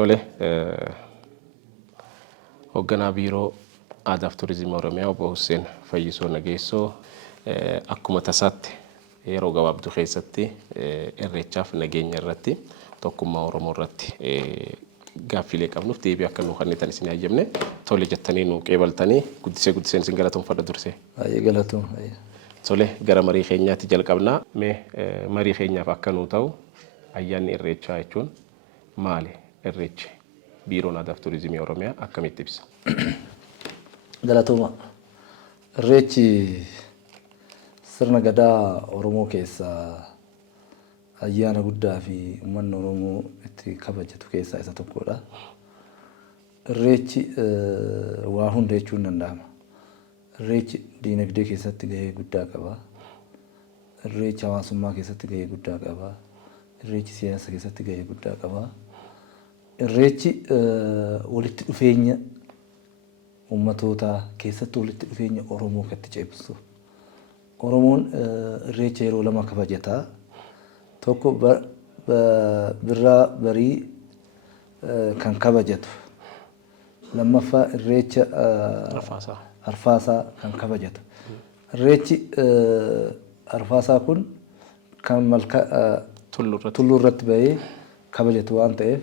Tole hoogganaa biiroo aadaa fi turizimii Oromiyaa obbo Hussein Fayyisoo Nageessoo akkuma tasaatti yeroo gabaabduu keessatti irreechaaf nageenya irratti tokkummaa Oromoo irratti gaaffilee qabnuuf deebii akka nu kennitan isin hayyamne tole jettanii nu qeebaltanii guddiseen isin galatoomfadha dursee. Baay'ee galatoom. Tole gara marii keenyaatti jalqabnaa mee marii keenyaaf akka nu ta'u ayyaanni irreechaa jechuun maali? Irreechi biiroon aadaa fi turizimii Oromiyaa akkamitti ibsa? Galatooma. Irreechi sirna gadaa Oromoo keessaa ayyaana guddaa fi uummanni Oromoo itti kabajatu keessaa isa tokkodha. Irreechi waa hunda jechuun danda'ama. Irreechi diinagdee keessatti gahee guddaa qaba. Irreechi hawaasummaa keessatti gahee guddaa qaba. Irreechi siyaasa keessatti gahee guddaa qaba. Irreechi walitti dhufeenya uummatootaa keessatti walitti dhufeenya Oromoo kan itti ceebsu. Oromoon irreecha yeroo lama kabajataa. Tokko birraa barii kan kabajatu. Lammaffaa irreecha arfaasaa kan kabajatu. Irreechi arfaasaa kun kan malka tulluu irratti bahee kabajatu waan ta'eef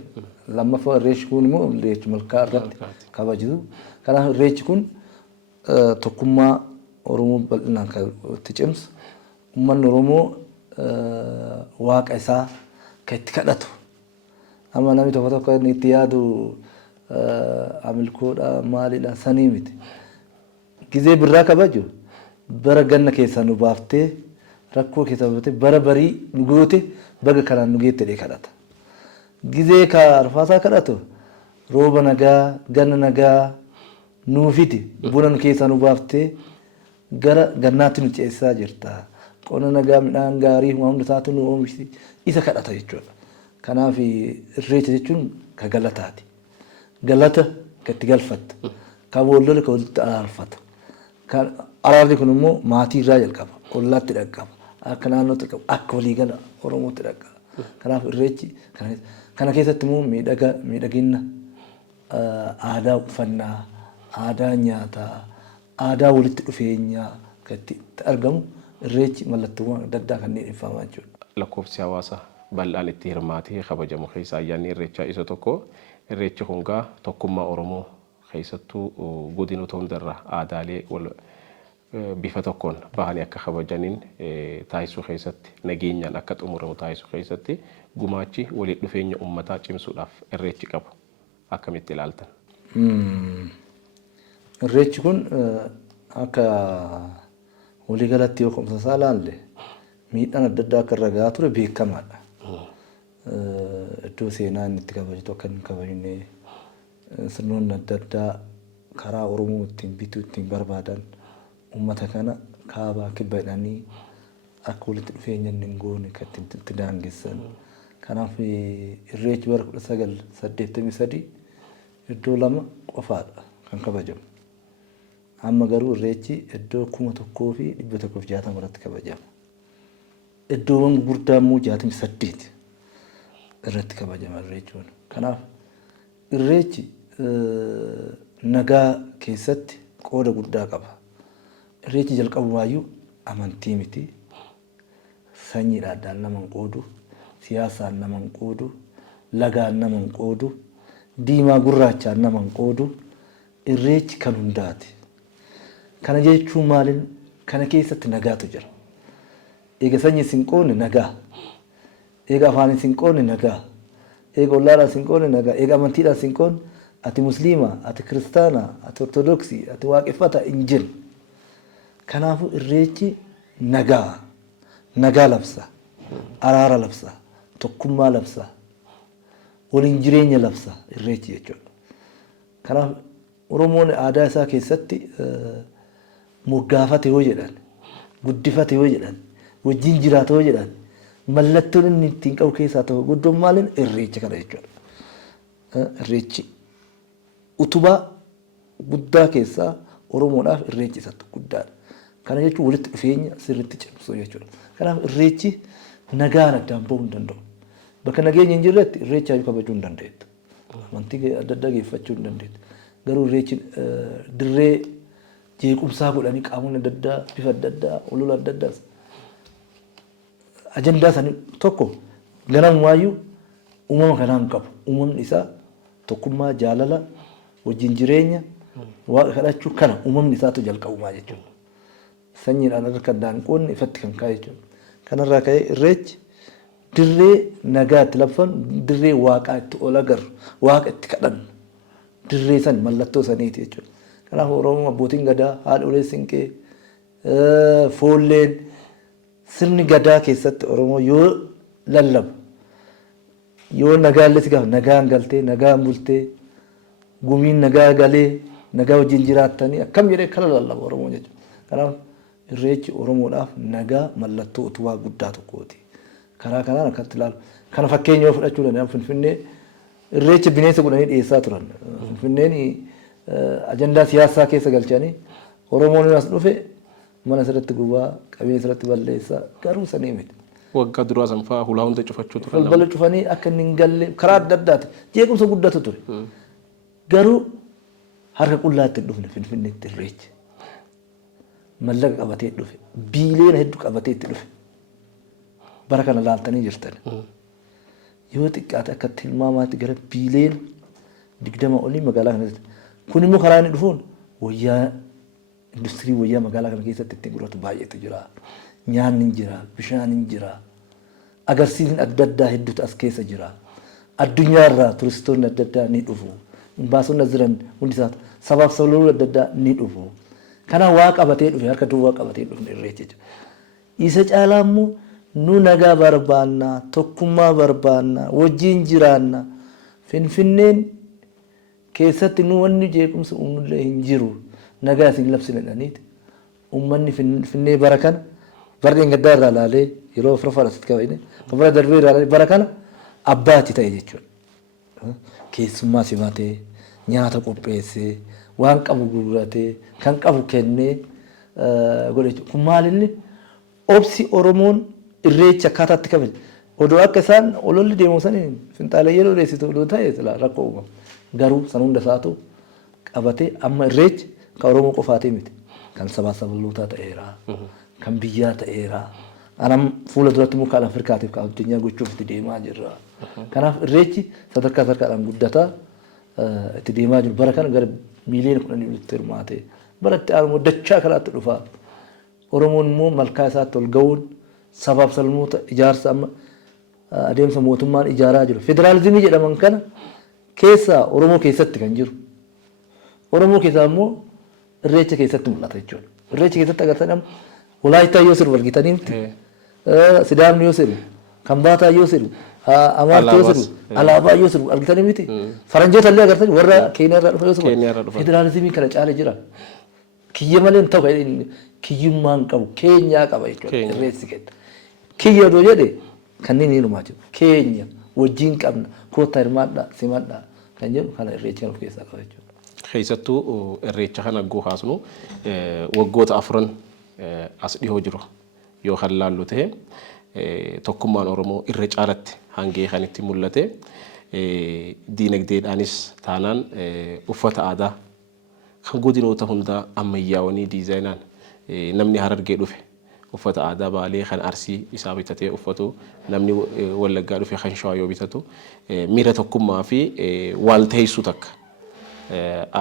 lammaffaa irreechi kun immoo irreechi malkaa irratti kabajatu. Kanaaf irreechi kun tokkummaa Oromoo bal'inaan kan itti cimsu. Uummanni Oromoo waaqa isaa kan itti kadhatu. Amma namni tokko tokko inni itti yaadu amilkoodha maalidha sanii miti. Gizee birraa kabaju bara ganna keessaa nu baaftee rakkoo keessaa baaftee bara barii nu goote baga kanaan nu geette kadhata. Gizee ka arfaasaa kadhatu rooba nagaa ganna nagaa nuufiti buna nu keessaa nu baaftee gara gannaatti nu ceesisaa jirta. Qonna nagaa midhaan gaarii hunda taatu nu oomishti isa kadhata jechuudha. Kanaaf irreecha jechuun ka galataati. Galata kan itti galfattu. Ka boollole ka walitti araarfatu. Araarri kun immoo maatii irraa jalqaba. Ollaatti dhaqqaba. Akka naannootti dhaqqaba. Akka waliigala Oromootti dhaqqaba. Kanaaf irreechi kana keessatti immoo miidhagina aadaa uffannaa, aadaa nyaataa, aadaa walitti dhufeenyaa kan itti argamu irreechi mallattoowwan adda addaa kanneen ibsamaa jechuudha. Lakkoofsi hawaasaa bal'aan itti hirmaatee kabajamu keessaa ayyaanni irreechaa isa tokko. Irreechi kun gaa tokkummaa Oromoo keessattuu godinoota hundarraa aadaalee bifa tokkoon bahanii akka kabajaniin taasisuu keessatti nageenyaan akka xumuramu taasisuu keessatti gumaachi walitti dhufeenya uummataa cimsuudhaaf irreechi qabu akkamitti ilaaltan? Irreechi kun akka waliigalatti yoo komsa isaa ilaalle miidhaan adda addaa akka irra gahaa ture beekamaadha. Iddoo seenaa inni itti kabajatu akka hin kabajne sirnoonni adda addaa karaa Oromoo ittiin bituu ittiin barbaadan uummata kana kaabaa kibba jedhanii akka walitti dhufeenya hin goone kan itti daangessan. Kanaaf irreechi bara 1983 iddoo lama qofaadha kan kabajamu. Amma garuu irreechi iddoo 1160 irratti kabajama. Iddoowwan gurguddaa immoo 68 irratti kabajama irreechuun. Kanaaf irreechi nagaa keessatti qooda guddaa qaba. Irreechi jalqabumaayyuu amantii miti. Sanyiidhaan nama hin qoodu, siyaasaan nama hin qoodu, lagaan nama hin qoodu, diimaa gurraachaan nama hin qoodu. Irreechi kan hundaati. Kana jechuun maaliin kana keessatti nagaatu jira. Eega sanyii sin qoonne nagaa. Eega afaan sin qoonne nagaa. Eega ollaadhaan sin qoonne nagaa. Eega amantiidhaan sin qoonne ati musliima, ati kiristaana, ati ortodoksii, ati waaqeffata hin jiru. Kanaafuu irreechi nagaa. Nagaa labsa. Araara labsa. Tokkummaa labsa. Waliin jireenya labsa irreechi jechuudha. Kanaaf Oromoon aadaa isaa keessatti moggaafate yoo jedhan, guddifate yoo jedhan, wajjin jiraate yoo jedhan, mallattoon inni ittiin qabu keessaa ta'u guddoon maaliin irreecha kana jechuudha. Irreechi utubaa guddaa keessaa Oromoodhaaf irreechi isa guddaadha. Kana jechuun walitti dhufeenya sirriitti cimsuu jechuudha. Kanaaf irreechi nagaan addaan bahuu hin danda'u. Bakka nageenya hin jirretti irreecha kabajuu hin dandeettu. amantii adda addaa geeffachuu hin dandeettu. Garuu irreechi dirree jeequmsaa godhanii qaamonni adda addaa bifa adda addaa olola adda addaa ajandaa isaanii tokko ganamummaayyuu uumama kanaan qabu. Uumamni isaa tokkummaa jaalala wajjin jireenya waaqa kadhachuu kana uumamni isaatu jalqabumaa jechuudha. Sanyiidhaan harka daanqoonni ifatti kan kaa'e jechuudha. Kanarraa ka'ee irreechi dirree nagaa itti labsan dirree waaqaa itti ol agarru waaqa itti kadhannu dirree san mallattoo saniiti jechuudha. Kanaaf Oromoo abbootiin gadaa haadholee siinqee foolleen sirni gadaa keessatti Oromoo yoo lallabu yoo nagaallee si gaafa nagaan galtee nagaan bultee gumiin nagaa galee nagaa wajjin jiraattanii akkam jedhee kana lallaba Oromoo jechuudha. Kanaaf irreechi Oromoodhaaf nagaa mallattoo utubaa guddaa tokkooti. Karaa kanaan akkatti ilaalu. Kana fakkeenyaa fudhachuu danda'an Finfinnee irreecha bineensa godhanii dhiyeessaa turan. Finfinneen ajandaa siyaasaa keessa galchanii Oromoon as dhufe mana asirratti gubaa qabeenya asirratti balleessaa garuu sanii miti. Waggaa duraa sanfaa hulaa hunda cufachuu turan. Balbala cufanii akka inni hin galle karaa adda addaati. Jeequmsa guddatu ture. Garuu harka qullaatti hin dhufne Finfinneetti irreechi. Mallaqa qabatee dhufe. Biiliyoona hedduu qabatee itti dhufe. Bara kana laaltanii jirtan. Yoo xiqqaate akka tilmaamaatti gara biiliyoona 20 olii magaalaa kana keessatti. Kun immoo karaa inni dhufuun wayyaa industirii wayyaa magaalaa kana keessatti ittiin gurguratu baay'eetu jira. Nyaanni hin jira, bishaan hin jira. Agarsiisni adda addaa hedduutu as keessa jira. Addunyaarraa turistoonni adda addaa ni dhufu. Baasonni as jiran hundi isaatu sabaaf sablamoonni adda addaa ni dhufu. Kana waa qabatee dhufe harka duwwaa qabatee dhufne irreecha jechuudha. Isa caalaa immoo nu nagaa barbaanna, tokkummaa barbaanna, wajjin jiraanna. Finfinneen keessatti nu wanni jeequmsa uumullee hin jiru. Nagaa isin labsine dhaniiti. Uummanni Finfinnee bara kana bardeen gaddaa irraa laalee yeroo firfara asitti qabine kan bara darbee irraa laalee bara kana abbaati ta'e jechuudha. Keessummaa simatee nyaata qopheessee waan qabu gurguratee kan qabu kennee godhe jechuudha. Kun maalinni obsi Oromoon irreecha akkaataatti kabaju. Odoo akka isaan ololli deemu saniin finxaalee yeroo dheessitu odoo ta'e rakkoo uumama. Garuu san hunda isaatu qabatee amma irreechi kan Oromoo qofaatee miti. Kan sabaa sabalootaa ta'eera. Kan biyyaa ta'eera. Anam fuula duratti immoo kan Afrikaatiif kan addunyaa gochuuf itti deemaa jirra. Kanaaf irreechi sadarkaa sadarkaadhaan guddataa itti deemaa jiru. Bara kana gara miiliyoona 10 olitti hirmaatee bara itti aanu dachaa kanaatti dhufa. Oromoon immoo malkaa isaatti ol ga'uun sabaaf sablamoota ijaarsa amma adeemsa mootummaan ijaaraa jiru. Federaalizimii jedhaman kana keessa Oromoo keessatti kan jiru. Oromoo keessaa immoo irreecha keessatti mul'ata jechuudha. Irreecha keessatti agartan Walaayittaa yoo sirbu argitanii Sidaamni yoo sirbu, Kambaataa yoo sirbu, Amaartii yoo sirbu, Alaabaa yoo sirbu argitanii miti. Faranjoota illee agartanii warra Keeniyaa irraa dhufa yoo sirbu. Federaalizimii kana caala jira. Kiyya malee hin ta'u kiyyummaan qabu keenyaa qaba jechuudha. Irreessi kenna. Kiyya odoo jedhe kanneen ni dhumaa jiru. Keenya wajjin qabna koottaa hirmaadhaa simadhaa kan jedhu kana irreecha kan of keessaa qaba jechuudha. Keessattuu irreecha kana goo haasnu waggoota afran as dhihoo jiru yoo kan laallu ta'e tokkummaan Oromoo irra caalatti hangee kan itti mul'ate diinagdeedhaanis taanaan uffata aadaa kan godinoota hundaa ammayyaawanii diizaayinaan namni Harargee dhufe uffata aadaa Baalee kan Arsii isaa bitatee uffatu namni Wallaggaa dhufe kan Shawaa yoo bitatu miira tokkummaa fi waalteessuu takka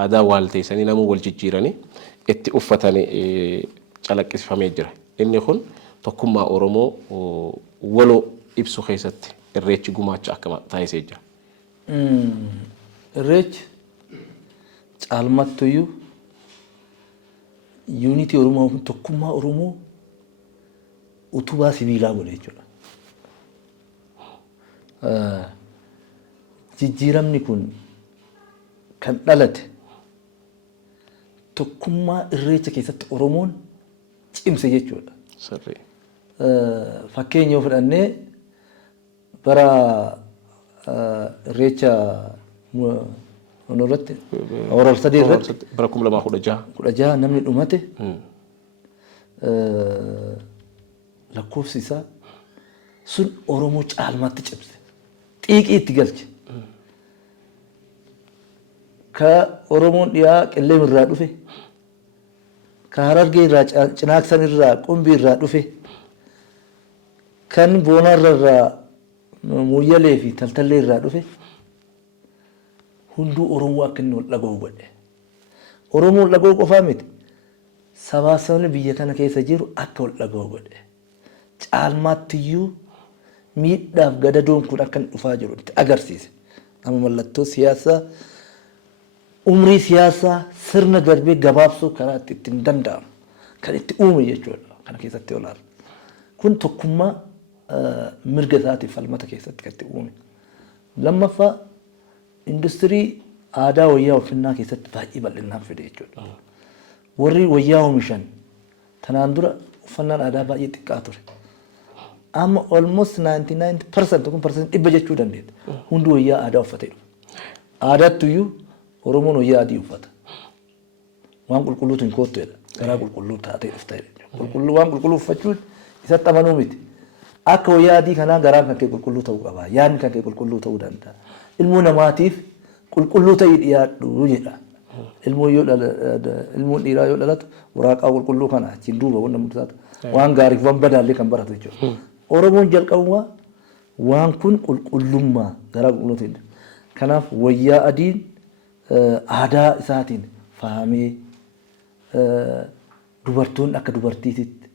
aadaa waalteessanii namuu wal jijjiiranii itti uffatanii calaqqisifamee jira. Inni kun tokkummaa Oromoo waloo ibsu keessatti irreechi gumaacha akkama taasisee jira. Irreechi caalmattuyyuu yuunitii Oromoo tokkummaa Oromoo utubaa sibiilaa godhe jechuudha. Jijjiiramni kun kan dhalate tokkummaa irreecha keessatti Oromoon cimse jechuudha. Sirrii. Fakkeenya yoo fudhannee bara irreecha irratti Hora sadii irratti bara 2016 namni dhumate lakkoofsi isaa sun Oromoo caalmaatti cimse xiiqii itti galche كأورمون يا اللي من رادو فيه كهرجي راج جناكسن الرا قوم بيرادو فيه كان بونار الرا مويلة في تلتلي الرادو فيه هندو أورمو أكنو لقوه بده أورمو لقوه قفامت سباسون بيجتنا كيس جيرو أكل لقوه بده عالماتيو ميت داف قدادون كون أكن أفاجرو أجرسيس أما ملتو سياسة umrii siyaasaa sirna darbee gabaabsuu karaa ittiin danda'amu kan itti uume jechuudha kana keessatti olaanu. Kun tokkummaa mirga isaatiif falmata keessatti kan itti uume. Lammaffaa industirii aadaa wayyaa uffannaa keessatti baay'ee bal'inaan fide jechuudha. Warri wayyaa oomishan tanaan dura uffannaan aadaa baay'ee xiqqaa ture. Amma almost 99% kun percent dhibba jechuu dandeenya. Hundi wayyaa aadaa uffatee dhufa. Aadaattuyyuu Oromoon wayyaa adii uffata. Waan qulqulluutu hin kootteedha. Garaa qulqulluu taatee dhufteedha. Qulqulluu waan qulqulluu uffachuun isatti amanuu miti. Akka wayyaa adii kanaa garaan kan kee qulqulluu ta'uu qaba. Yaadni kan kee qulqulluu ta'uu danda'a. Ilmoo namaatiif qulqulluu ta'ii dhiyaadhu jedha. Ilmoon dhiiraa yoo dhalatu waraqaa qulqulluu kana achiin duuba wanta murtaata. Waan gaariif waan badaallee kan baratu jechuudha. Oromoon jalqabumaa waan kun qulqullummaa garaa qulqulluu ta'edha. Kanaaf wayyaa adiin aadaa isaatiin fahamee dubartoonni akka dubartiititti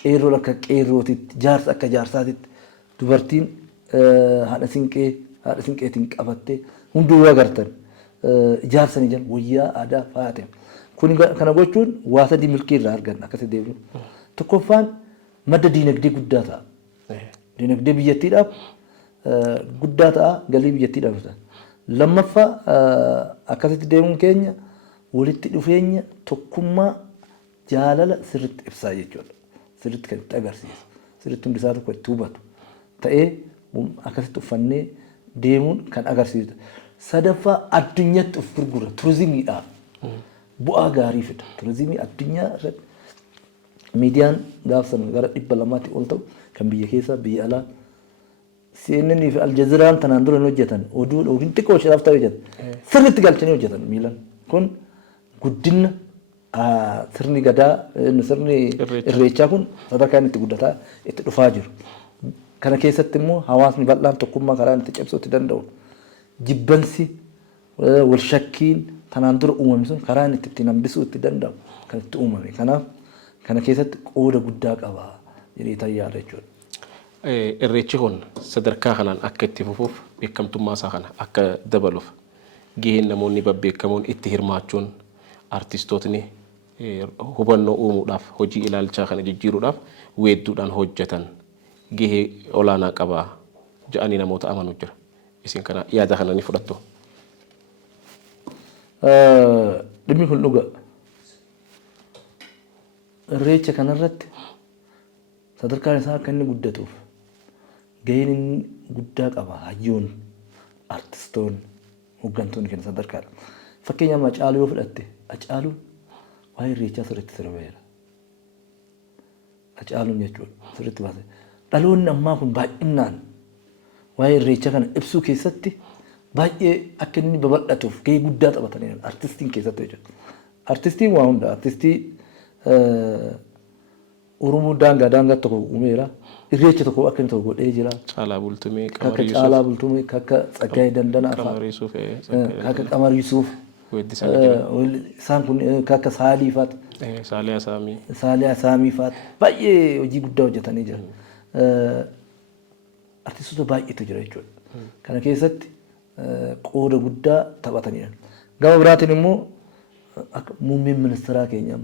qeerroon akka qeerrootitti jaarsa akka jaarsaatitti dubartiin haadha sinqeetiin qabattee hunduu agartan ijaarsanii jiran wayyaa aadaa faayate. Kun kana gochuun waa sadii milkii irraa arganna akkasii deemnu. Tokkoffaan madda diinagdee guddaa ta'a. Diinagdee biyyattiidhaaf guddaa ta'a galii biyyattiidhaaf ta'a. Lammaffaa akkasitti deemuun keenya walitti dhufeenya tokkummaa jaalala sirriitti ibsaa jechuudha. Sirriitti kan itti agarsiisu. Sirriitti hundi isaa tokko itti hubatu. Ta'ee akkasitti uffannee deemuun kan agarsiisudha. Sadaffaa addunyaatti of gurgura turizimiidhaaf bu'aa gaarii fida. Turizimii addunyaa irratti miidiyaan gaafsan gara 200 ol ta'u kan biyya keessaa biyya alaa CNN fi Aljazeeraan tanaan dura hojjetan oduu yookiin xiqqoo shiraaf ta'e hojjetan sirriitti galchanii hojjetan miilan kun guddina sirni gadaa sirni irreechaa kun sadarkaa inni itti guddataa itti dhufaa jiru. Kana keessatti immoo hawaasni bal'aan tokkummaa karaa itti cabsuu itti danda'u jibbansi wal shakkiin tanaan dura uumame sun karaa inni itti hambisuu itti danda'u kan itti uumame. Kanaaf kana keessatti qooda guddaa qaba jedhee tayyaadha jechuudha. Irreechi kun sadarkaa kanaan akka itti fufuuf beekamtummaa isaa kana akka dabaluuf gaheen namoonni babbeekamoon itti hirmaachuun artistootni hubannoo uumuudhaaf hojii ilaalchaa kana jijjiiruudhaaf weedduudhaan hojjetan gahee olaanaa qabaa jedhanii namoota amanuu jira. Isin kana yaada kana ni fudhattu. Dhimmi kun dhuga. Irreecha kanarratti sadarkaan isaa akka inni guddatuuf gaheen guddaa qaba hayyoon artistoonni hooggantoonni kenna sadarkaadha. Fakkeenyaaf Hacaaluu yoo fudhatte Hacaaluun waa'ee irreechaa sirriitti sirbeera. Hacaaluun jechuudha sirriitti baase. Dhaloonni ammaa kun baay'inaan waa'ee irreechaa kana ibsuu keessatti baay'ee akka inni babal'atuuf gahee guddaa taphatanii artistiin keessatti jechuudha. Artistiin waa hunda artistii Oromoo daangaa tokko uumeera. Irreecha tokko akka inni tokko godhee jira. Caalaa Bultumee, Caalaa Bultumee, akka Tsaggaayee Dandanaa akka Qamar Yusuuf. Isaan kun akka Saalii faatu. Saalee Asaamii. Saalee Asaamii faatu. Baay'ee hojii guddaa hojjetanii jira. Artistoota baay'eetu jira jechuudha. Kana keessatti qooda guddaa taphataniidha. Gama biraatiin immoo akka muummeen ministeeraa keenya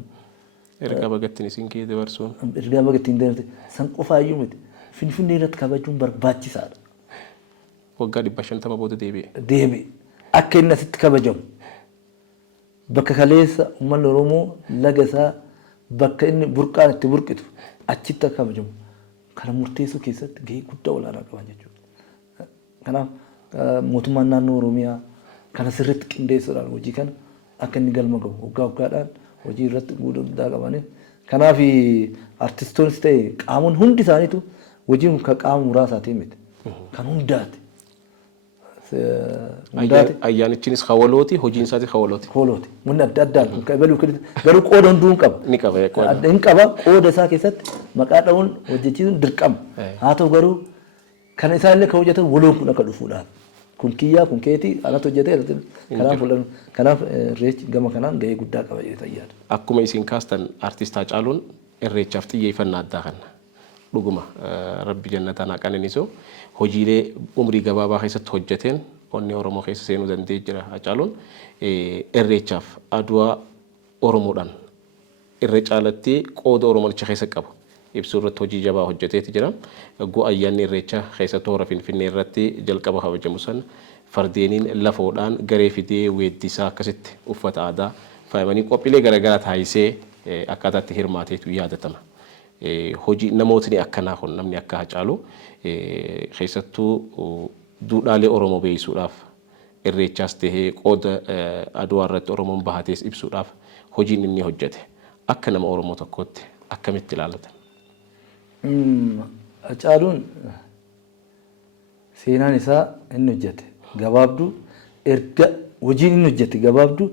erga bagattiin isin kee dabarsuun. Erga bagattiin dabarsuun san qofaayyuu miti. Finfinnee irratti kabajuun barbaachisaadha. Waggaa 500 booda deebi'e. Deebi'e. Akka inni asitti kabajamu. Bakka kaleessa uummanni Oromoo laga isaa bakka inni burqaan itti burqitu achitti akka kabajamu. Kana murteessuu keessatti gahee guddaa olaanaa qaban jechuudha. Kanaaf mootummaan naannoo Oromiyaa kana sirriitti qindeessuudhaan hojii kana akka inni galma gahu waggaa waggaadhaan hojii irratti guddaa qabanii. Kanaaf artistoonnis ta'e qaamonni hundi isaaniitu hojiin kan qaama muraasaatii miti. Kan hundaati. Ayyaanichinis hawalooti, hojiin isaatis hawalooti. Hawalooti. Munni adda addaan kun qabaluu garuu qooda hunduu hin qaba. Ni qaba. Hin qaba qooda isaa keessatti maqaa dha'uun hojjechiisuun dirqama. Haa ta'u garuu kan isaallee kan hojjetan waloon kun akka dhufuudhaaf. Kun kiyyaa kun keetii alatti hojjetee kanaaf irreechi gama kanaan gahee guddaa qaba jedhee yaada. Akkuma isin kaastan artiist Haacaaluun irreechaaf xiyyeeffannaa addaa kenna. Dhuguma rabbi jannataan haa qananiisu hojiilee umrii gabaabaa keessatti hojjeteen onni Oromoo keessa seenuu danda'ee jira. Haacaaluun irreechaaf Aduwaa Oromoodhaan irra caalatti qooda Oromoonicha keessa qabu ibsuu irratti hojii jabaa hojjeteeti jira. Ayyaanni irreechaa keessattuu hora Finfinnee irratti jalqaba kabajamu sana fardeeniin lafoodhaan garee fidee weeddisaa akkasitti uffata aadaa faayamanii qophiilee garaagaraa taasisee akkaataatti hirmaateetu yaadatama. Hojii namootni akkanaa kun namni akka Haacaaluu keessattuu duudhaalee Oromoo beeksisuudhaaf irreechaas tahee qooda Aduwaa irratti Oromoon bahatees ibsuudhaaf hojiin inni hojjete akka nama Oromoo tokkootti akkamitti ilaalatan? Haacaaluun seenaan isaa inni hojjete gabaabduu erga hojiin inni hojjete gabaabduu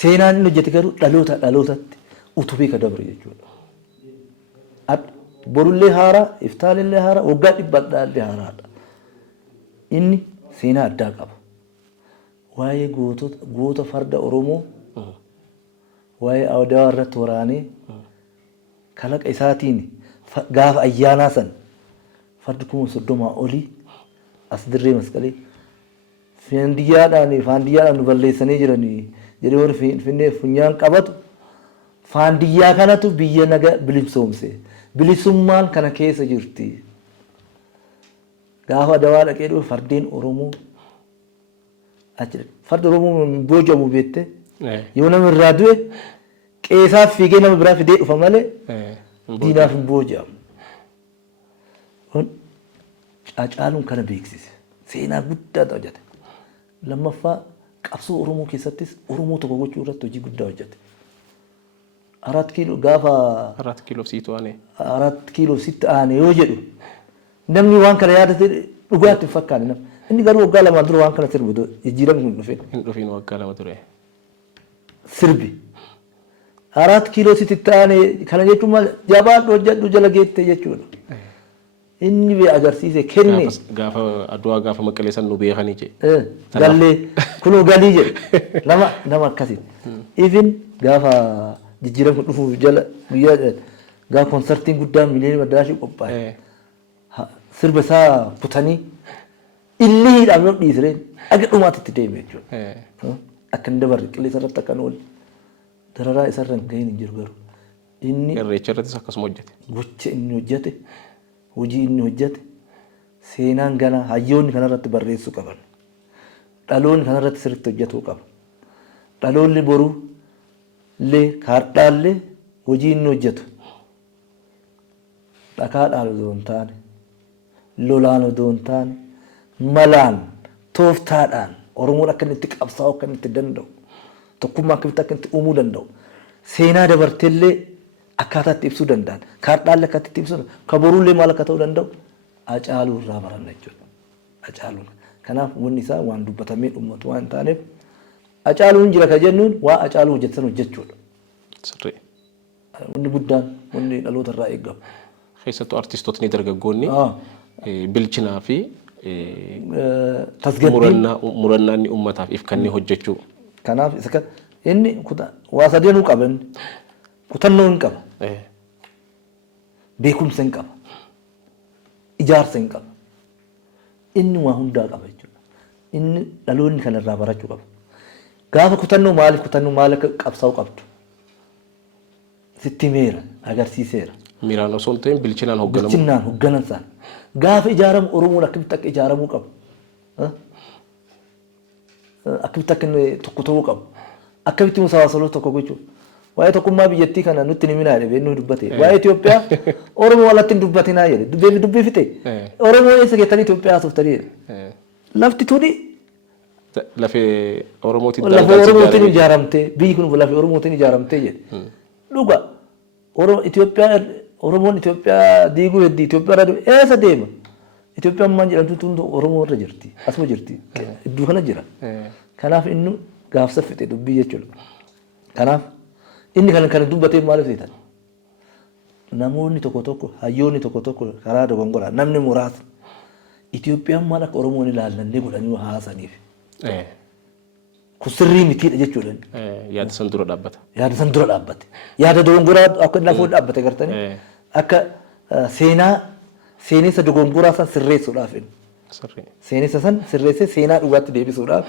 seenaan inni hojjete garuu dhalootatti utubee ka dabre jechuudha. Borullee haaraa, iftaalillee haaraa, waggaa dhibbadhaallee haaraadha. Inni seenaa addaa qaba. Waa'ee goota farda Oromoo, waa'ee Adawaa irratti waraanee kalaqa isaatiin gaafa ayyaanaa san fardi 30 olii as dirree masqalee faandiyyaadhaan nu balleessanii jiranii jedhee warri Finfinnee funyaan qabatu faandiyyaa kanatu biyya naga bilisoomse. Bilisummaan kana keessa jirti. Gaafa Adawaa dhaqee dhufe fardeen Oromoo farda Oromoo boojamu beekte yoo nama irraa du'e qeesaaf fiigee nama biraa fidee dhufa malee diinaaf hin boojamu. Haacaaluun kana beeksise. Seenaa guddaa hojjete. Lammaffaa qabsoo Oromoo keessattis Oromoo tokko gochuu irratti hojii guddaa hojjete. 4 kiiloo gaafa 4 kiiloo siitu aanee 4 kiiloo sitti aanee yoo jedhu namni waan kana yaadate dhugaatti hin fakkaanne nama. Inni garuu waggaa 2 dura waan kana sirbu jijjiiramni hin dhufeen. Hin dhufin waggaa 2 ture. Sirbi 4 kiiloo sitti aanee kana jechuun maal jabaadhu hojjedhu jala geette jechuudha. Inni bee agarsiise kenne. Gaafa Aduwaa gaafa maqaleessan nu beekanii jedhe. Gallee kunoo galii jedhe nama akkasii. Even gaafa jijjiiramni dhufuuf jala guyyaa gaafa konsertiin guddaan miliyoona maddaashii qophaa'e. Sirba isaa kutanii illee hidhamee dhiisreen aga dhumaatti itti deeme jechuudha. Akka hin dabarre qilleensa irratti akka oolu dararaa isarra hin gahin hin jiru garuu. Inni irreecha irrattis akkasuma hojjete. Gocha inni hojjete hojii inni hojjete seenaan gana hayyoonni kanarratti barreessuu qaban. Dhaloonni kanarratti sirriitti hojjetuu qaba. Dhaloonni boruu illee kaardhaallee hojii inni hojjetu dhakaadhaan odoo hin taane lolaan odoo hin taane malaan tooftaadhaan Oromoon akka inni itti qabsaa'u akka inni itti danda'u tokkummaa akkamitti akka inni itti uumuu danda'u seenaa dabarteellee akkaataa itti ibsuu danda'an kaardhaallee akka itti ibsuu ka boruullee maal akka ta'uu danda'u Haacaaluu irraa baranna jechuudha. Haacaaluun kanaaf wanni isaa waan dubbatamee dhumatu waan hin taaneef Haacaaluun jira ka jennuun waa Haacaaluu hojjetan hojjechuudha. Sirrii. Wanni guddaan wanni dhaloota irraa eegamu. Keessattuu artistootni dargaggoonni bilchinaa fi tasgabbii murannaa inni uummataaf ifkannee hojjechuu. Kanaaf isa inni waa sadeenuu qaba kutannoo hin qaba. Beekumsa hin qaba. Ijaarsa hin qaba. Inni waa hundaa qaba jechuudha. Inni dhaloonni kanarraa barachuu qaba. Gaafa kutannoo maal akka qabsaa'u qabdu. Sitti meera agarsiiseera. Miiraan osoo hin ta'in bilchinaan hoogganamu. Bilchinaan hoogganamsaan. Gaafa ijaaramu Oromoon akkamitti akka ijaaramuu qabu. Akkamitti akka inni tokko ta'uu qabu. Akkamitti musaawasaloo tokko gochuu. Waa'ee tokkummaa biyyattii kana nutti ni minaa jedhee nu dubbate. Waa'ee Itoophiyaa Oromoo walatti hin dubbatinaa jedhe. Dubbii fite. Oromoo eessa geettanii Itoophiyaa haasoftan jedhe. Lafti tuni. Lafee Oromootiin ijaaramtee biyyi kun lafee Oromootiin ijaaramtee jedhe. Dhuga Oromoon Itoophiyaa diiguu heddii Itoophiyaa eessa deema? Itoophiyaan jedhamtu tun Oromoo irra jirti. Asuma jirti. Iddoo kana jira. Kanaaf inni gaafsa fixe dubbii jechuudha. Kanaaf inni kana dubbatee maaliif seetan? Namoonni tokko hayyoonni tokko karaa dogongoraa namni muraasa Itoophiyaan maal akka Oromoon ilaallannee godhanii haasaniif. Kun sirrii mitiidha jechuudha. Yaada san dura dhaabbata. Yaada san dura dhaabbate. Yaada dogongoraa akka lafoo dhaabbate gartanii akka seenessa dogongoraa san sirreessuudhaaf. Seenessa san sirreessee seenaa dhugaatti deebisuudhaaf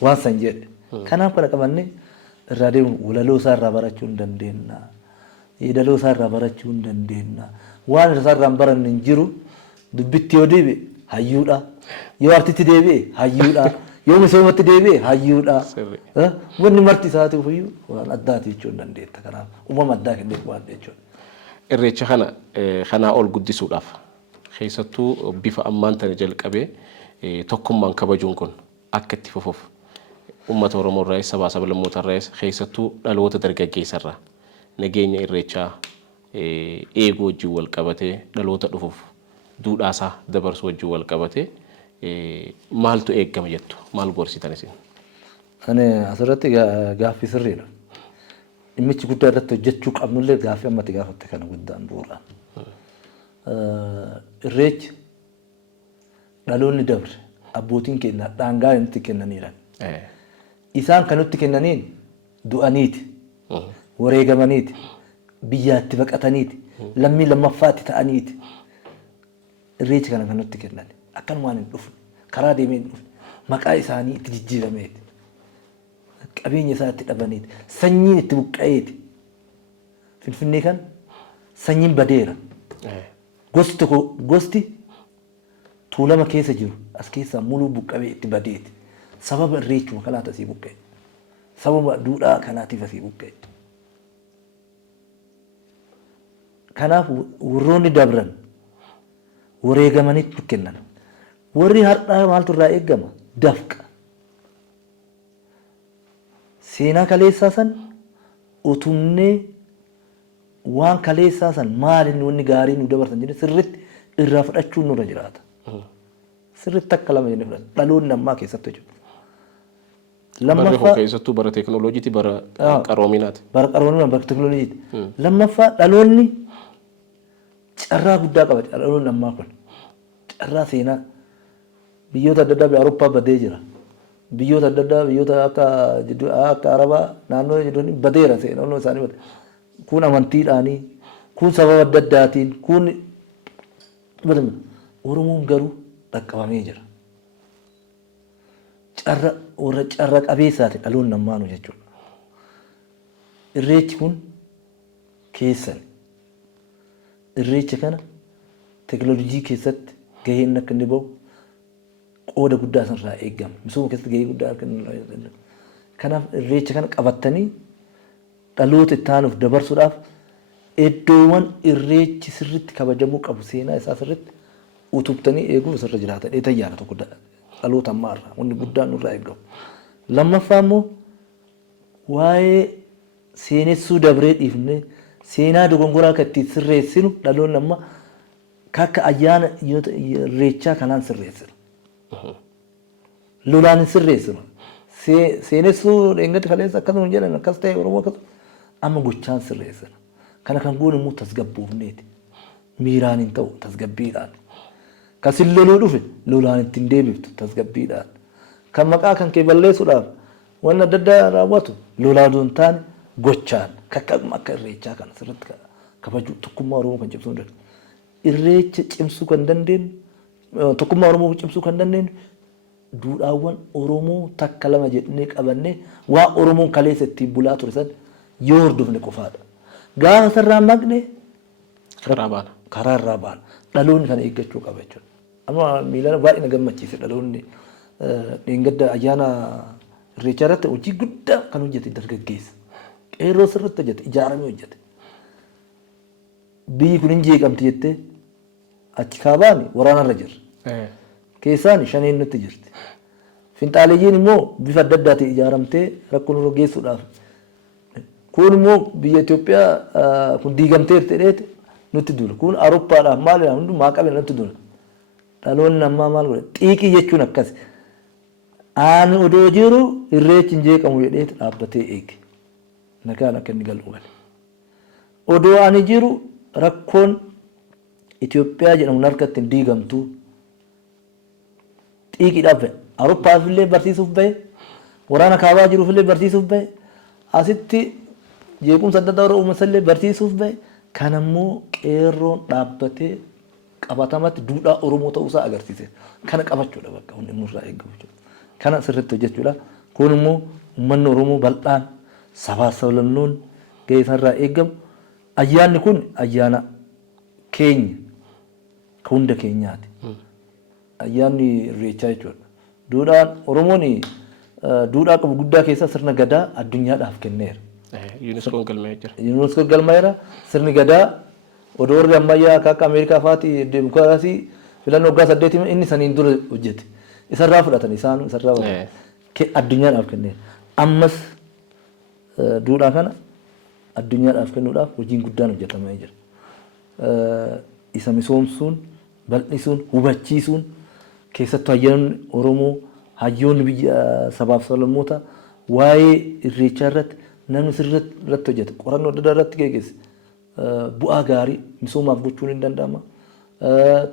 waan san jedhe. Kanaaf kana qabannee irraa deemuun walaloo isaa irraa barachuu hin dandeenya. Yeedaloo isaa irraa barachuu hin dandeenya. Waan isaa irraa hin baranne hin jiru dubbitti yoo deebi'e hayyuudha. Yoo artitti deebi'e hayyuudha. Yoo misoomatti deebi'e hayyuudha. Wanni marti isaatiif iyyuu waan addaati jechuu hin dandeetta. Kanaaf uumama addaa kenneef waan jechuudha. Irreecha kanaa ol guddisuudhaaf keessattuu bifa ammaan tana jalqabee tokkummaan kabajuun kun akka itti fufuuf uummata Oromoo irraa sabaa sablammoota irraa keessattuu dhaloota dargaggeessarraa nageenya irreechaa eeguu wajjin wal qabatee dhaloota dhufuuf duudhaasaa dabarsuu wajjin wal qabatee maaltu eegama jettu maal gorsitan isin? Ani asirratti gaaffii sirriidha. Dhimmichi guddaa irratti hojjechuu qabnullee gaaffii ammatti gaafatte kana guddaan bu'uuraan. Irreechi dhaloonni dabre abbootiin keenya dhaangaa nutti kennaniidha. Isaan kan nutti kennaniin du'aniiti, wareegamaniiti, biyyaatti baqataniiti, lammii lammaffaatti ta'aniiti. Irreechi kana kan nutti kennan akkanumaan hin dhufne karaa deemee hin dhufne maqaa isaanii itti jijjiirameeti. Qabeenya isaa itti dhabaniiti. Sanyiin itti buqqa'eeti. Finfinnee kan sanyiin badeera. Gosti tuulama keessa jiru as keessaa muluu buqqa'ee itti badeeti. Sababa irreechuma kanaati asii buqqa'e. Sababa duudhaa kanaatiif asii buqqa'e. Kanaaf warroonni dabran wareegamanitti kennan. Warri har'aa maaltu irraa eegama? Dafqa. Seenaa kaleessaa san utumnee waan kaleessaa san maal inni wanni gaarii nu dabarsan jedhee sirriitti irraa fudhachuun nurra jiraata. Sirriitti akka lama jennee fudhata. Dhaloonni ammaa keessatti hojjetu. Lammaffaa keessattuu bara teekinooloojiiti bara qaroominaati. Bara qaroominaa bara teekinooloojiiti. Lammaffaa dhaloonni carraa guddaa qaba dhaloonni ammaa kun. Carraa seenaa biyyoota adda addaa biyya Awurooppaa badee jira. Biyyoota adda addaa biyyoota akka Arabaa naannoo jedhanii badeera seenaa isaanii bade. Kun amantiidhaanii, kun sababa adda addaatiin, kun Oromoon garuu dhaqqabamee jira. Carra qabeessaati dhaloonni ammaanu jechuudha. Irreechi kun keessan. Irreecha kana teekinooloojii keessatti gaheen akka inni bahu qooda guddaa sanarraa eegama. Misooma keessatti gahee guddaa akka inni eegama. Kanaaf irreecha kana qabattanii dhaloota itti aanuuf dabarsuudhaaf iddoowwan irreechi sirriitti kabajamuu qabu seenaa isaa sirriitti utubtanii eeguun isarra jiraata. Dheetan yaada tokko dhaloota ammaarraa wanni guddaan nurraa eegamu. Lammaffaa immoo waa'ee seenessuu dabree dhiifnee seenaa dogongoraa akka ittiin sirreessinu dhaloonni amma akka ayyaana irreechaa kanaan sirreessinu. Lolaan hin sirreessinu. Seenessuu eegatti kaleessa akkasuma jedhan akkas ta'e Oromoo akkasuma amma gochaan sirreessinu. Kana kan goonu immoo tasgabboofneeti. Miiraan hin ta'u tasgabbiidhaan. Kan sin loluu dhufe lolaan ittiin deebiftu tasgabbiidhaan. Kan maqaa kan kee balleessuudhaaf waan adda addaa raawwatu lolaa doon taane gochaan kakkaquma akka irreechaa kana sirriitti kabajuu tokkummaa Oromoo kan cimsuu dandeenyu. Irreecha cimsuu kan dandeenyu tokkummaa Oromoo cimsuu kan dandeenyu duudhaawwan Oromoo takka lama jedhanii qabannee waa Oromoon kaleessa ittiin bulaa ture san yoo hordofne qofaadha. Gaafa sarraa maqne karaa irraa baana. Dhaloonni kana eeggachuu qaba jechuudha. Amma miilana baay'ee na gammachiise dhaloonni dheengadda ayyaana irreechaa irratti hojii guddaa kan hojjete dargaggeessa. Qeerroo sirriitti hojjete ijaaramee hojjete. Biyyi kun hin jeeqamti jettee achi kaabaan waraanarra jirra. Keessaan shaneen nutti jirti. Finxaaleeyyiin immoo bifa adda addaatiin ijaaramtee rakkoo nurra geessuudhaaf. Kun immoo biyya Itoophiyaa kun diigamtee jedheeti nutti dula. Kun Awurooppaadhaaf maaliidhaan hundumaa qabee nutti dula. dhaloonni namaa maal godhe xiiqii jechuun akkas aan odoo jiru irreechi hin jeeqamu jedhee dhaabbatee eege nagaan akka inni galu gale odoo ani jiru rakkoon Itoophiyaa jedhamu harkatti hin diigamtu xiiqiidhaaf Awurooppaaf illee barsiisuuf bahe waraana kaabaa jiruuf illee barsiisuuf bahe asitti jeequmsa adda addaa uummata illee barsiisuuf bahe kan ammoo qeerroon dhaabbatee qabatamatti duudhaa Oromoo ta'uusaa agarsiise kana qabachuudha bakka hundi nurraa eegamu jechuudha kana sirriitti hojjechuudha kun immoo uummanni Oromoo bal'aan sabaaf sablammoonni gahee isaarraa eegamu ayyaanni kun ayyaana keenya ka hunda keenyaati ayyaanni irreechaa jechuudha duudhaan Oromoon duudhaa qabu guddaa keessaa sirna gadaa addunyaadhaaf kenneera yuuniskoon galmee jira yuuniskoon galmeera sirni gadaa odoo warri ammayyaa akka Ameerikaa faati deemokiraasii filannoo waggaa 8 inni saniin dura hojjete isarraa fudhatan isaan isarraa addunyaadhaaf kenneera ammas duudhaa kana addunyaadhaaf kennuudhaaf hojiin guddaan hojjetamee jira isa misoomsuun bal'isuun hubachiisuun keessattuu hayyoonni Oromoo hayyoonni biyya sabaaf sablammoota waa'ee irreechaa irratti namni sirriitti hojjete qorannoo adda addaa irratti geggeesse bu'aa gaarii misoomaaf gochuun hin danda'ama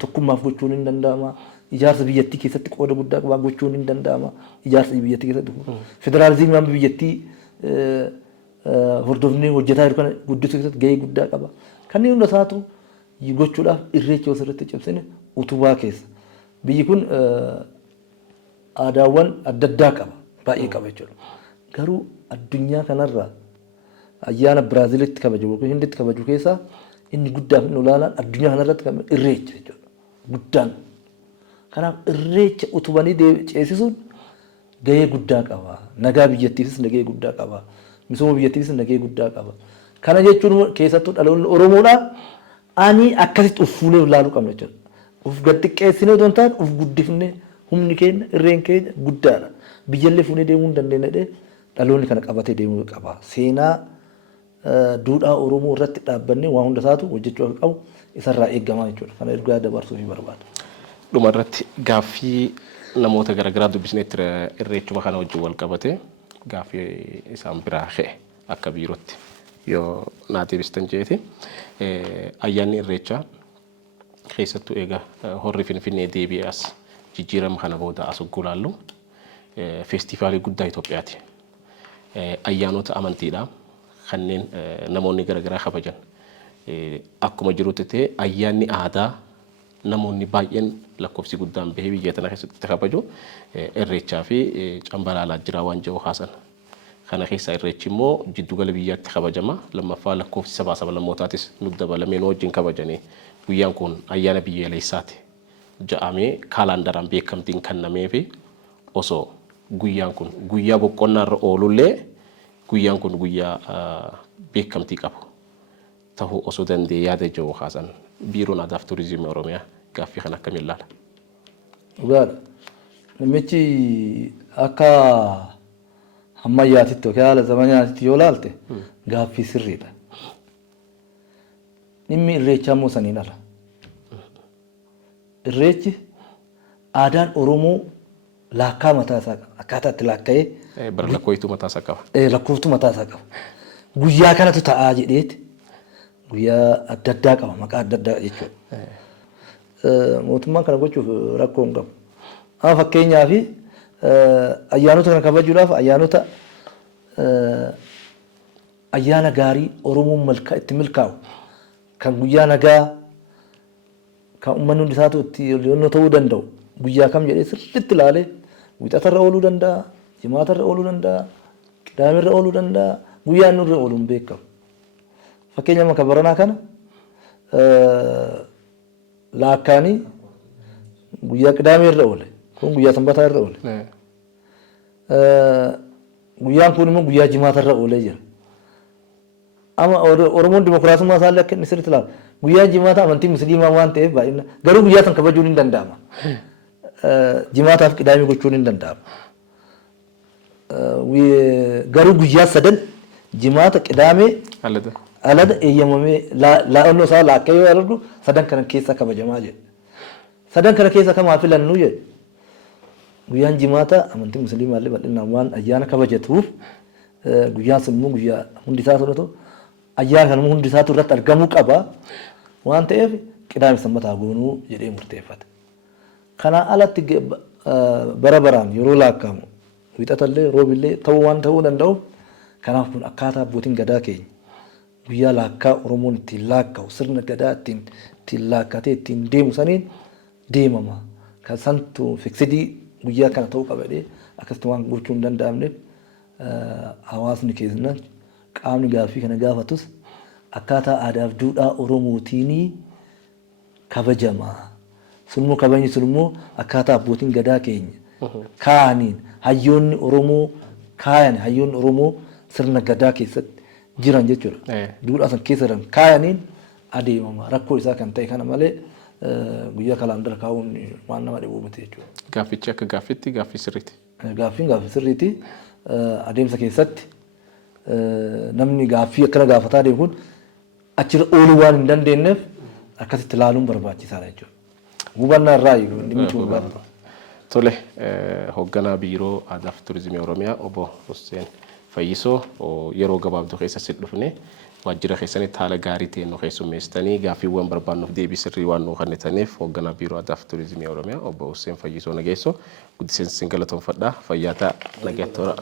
tokkummaaf gochuun hin danda'ama ijaarsa biyyattii keessatti qooda guddaa qabaa gochuun hin danda'ama ijaarsa biyyattii keessatti federaalizimiin biyyattii hordofnee hojjetaa jiru kana guddisuu keessatti gahee guddaa qaba kanneen hunda isaatu gochuudhaaf irreecha osirratti cimsine utubaa keessa biyyi kun aadaawwan adda addaa qaba baay'ee qaba jechuudha garuu addunyaa kanarraa ayyaana Biraazilitti kabaju yookiin Hinditti kabaju keessaa inni guddaa fi olaalaan addunyaa kanarratti kan irreecha jechuudha guddaan kanaaf irreecha utubanii ceesisuun gahee guddaa qaba nagaa biyyattiifis gahee guddaa qaba misooma biyyattiifis gahee guddaa qaba kana jechuun keessattuu dhaloonni Oromoodhaa ani akkasitti uf fuulee ilaaluu qabna jechuudha uf gadxiqqeessinee otoo hin taane uf guddifnee humni keenya irreen keenya guddaadha biyyallee fuunee deemuu hin dandeenye dhaloonni kana qabatee deemuu qaba seenaa duudhaa Oromoo irratti dhaabbannee waa hunda isaatu hojjechuu akka qabu isarraa eegamaa jechuudha kana ergaa dabarsuuf barbaada. Dhuma irratti gaaffii namoota garaagaraa dubbisneetti irreechuma kana wajjin wal qabate gaaffii isaan biraa ka'e akka biirootti yoo naa deebistan jeeti ayyaanni irreechaa keessattuu egaa horri Finfinnee deebi'ee as jijjiirama kana booda as gulaallu feestivaalii guddaa Itoophiyaati. Ayyaanota amantiidhaa kanneen namoonni garaagaraa kabajan akkuma jirutti ta'e ayyaanni aadaa namoonni baay'een lakkoofsi guddaan bahee biyya tana keessatti kabaju irreechaa fi cambalaalaa jira waan jedhu haasan. Kana keessa irreechi immoo jiddugala biyyaatti kabajama lammaffaa lakkoofsi sabaa sablammootatis nu dabalamee wajjin kabajanii guyyaan kun ayyaana biyyoolessaati jedhamee kaalandaraan beekamtiin kennamee fi osoo guyyaan kun guyyaa boqonnaarra oolullee guyyaan kun guyyaa beekamtii qabu ta'uu osoo danda'e yaada jiru haasan biiroon aadaa fi turizimii Oromiyaa gaaffii kana akkamiin ilaala? Dhugaadha. Namichi akka ammayyaatitti yookiin haala zamanaatitti yoo ilaalte gaaffii sirriidha. Dhimmi irreechaa immoo saniin ala. Irreechi aadaan Oromoo laakkaa mataa isaa qaba. Akkaataa itti laakka'ee bara lakkooftuu mataa isaa qaba. Lakkooftuu mataa isaa qaba. Guyyaa kanatu ta'aa jedheeti guyyaa adda addaa qaba maqaa adda addaa jechuudha. Mootummaan kana gochuuf rakkoo hin qabu. Amma fakkeenyaaf ayyaanota kana kabajuudhaaf ayyaana gaarii Oromoon itti milkaa'u kan guyyaa nagaa kan uummanni hundi isaatu itti yoonnoo ta'uu danda'u guyyaa kam jedhee sirriitti ilaalee wixatarra ooluu danda'a, jimaatarra ooluu danda'a, qidaamirra ooluu danda'a, guyyaan nurra ooluun beekamu. Fakkeenyaaf akka baranaa kana laakkaanii guyyaa qidaamirra oole kun guyyaa sanbataa irra oole. Guyyaan kun immoo guyyaa jimaatarra oolee jira. Amma Oromoon dimokiraasummaa isaallee akka inni sirriitti ilaala. Guyyaa jimaataa amantii musliimaa waan ta'eef baay'ina garuu guyyaa san kabajuun hin danda'ama. Jimaataaf qidaamii gochuun hin danda'ama. Garuu guyyaa sadan jimaata qidaamee alada eeyyamamee laa'annoo isaa laakkee yoo argu sadan kana keessa kabajamaa jedha. sadan kana keessa kamaa filannu jedhe guyyaan jimaata amantii musliimaallee bal'inaan waan ayyaana kabajatuuf guyyaan sun immoo guyyaa hundi isaa turetu ayyaana kan hundi isaa irratti argamuu qaba waan ta'eef qidaame sanbataa goonuu jedhee murteeffate. Kana alatti bara baraan yeroo laakkamu wixatallee roobillee ta'uu waan ta'uu danda'u kanaaf kun akkaataa abbootiin gadaa keenya guyyaa laakkaa Oromoon ittiin laakka'u sirna gadaa ittiin laakkatee ittiin deemu saniin deemama. Kan santu fiksidii guyyaa kana ta'uu qabadhee akkasitti waan gochuu hin danda'amneef hawaasni keessan qaamni gaaffii kana gaafatus akkaataa aadaaf duudhaa Oromootiin kabajama. Sunimmoo kabajni sunimmoo akkaataa abbootiin gadaa keenya kaaniin hayyoonni Oromoo kaayan hayyoonni Oromoo sirna gadaa keessatti jiran jechuudha. Duudhaa san keessa jiran kaayaniin adeemama. Rakkoo isaa kan ta'e kana malee guyyaa kalaandara kaa'uun waan nama dhibu miti jechuudha. Gaaffichi akka gaaffitti gaaffii sirriiti. Gaaffiin gaaffii sirriiti. Adeemsa keessatti namni gaaffii akkana gaafataa deemu kun achirra ooluu waan hin dandeenyeef akkasitti ilaaluun barbaachisaadha jechuudha. Hubannaa irraa dhimmi kun gaafata. Tole hoogganaa biiroo aadaa fi turizimii Oromiyaa obbo Hussein Fayyisoo yeroo gabaabduu keessa si dhufne waajjira keessanitti haala gaarii ta'een nu keessummeessitanii gaaffiiwwan barbaannuuf deebii sirrii waan nu kennitaniif hoogganaa biiroo aadaa fi turizimii Oromiyaa obbo Hussein Fayyisoo nageessoo guddiseensi galatoomfadhaa fayyaa ta'a nagaatti toora.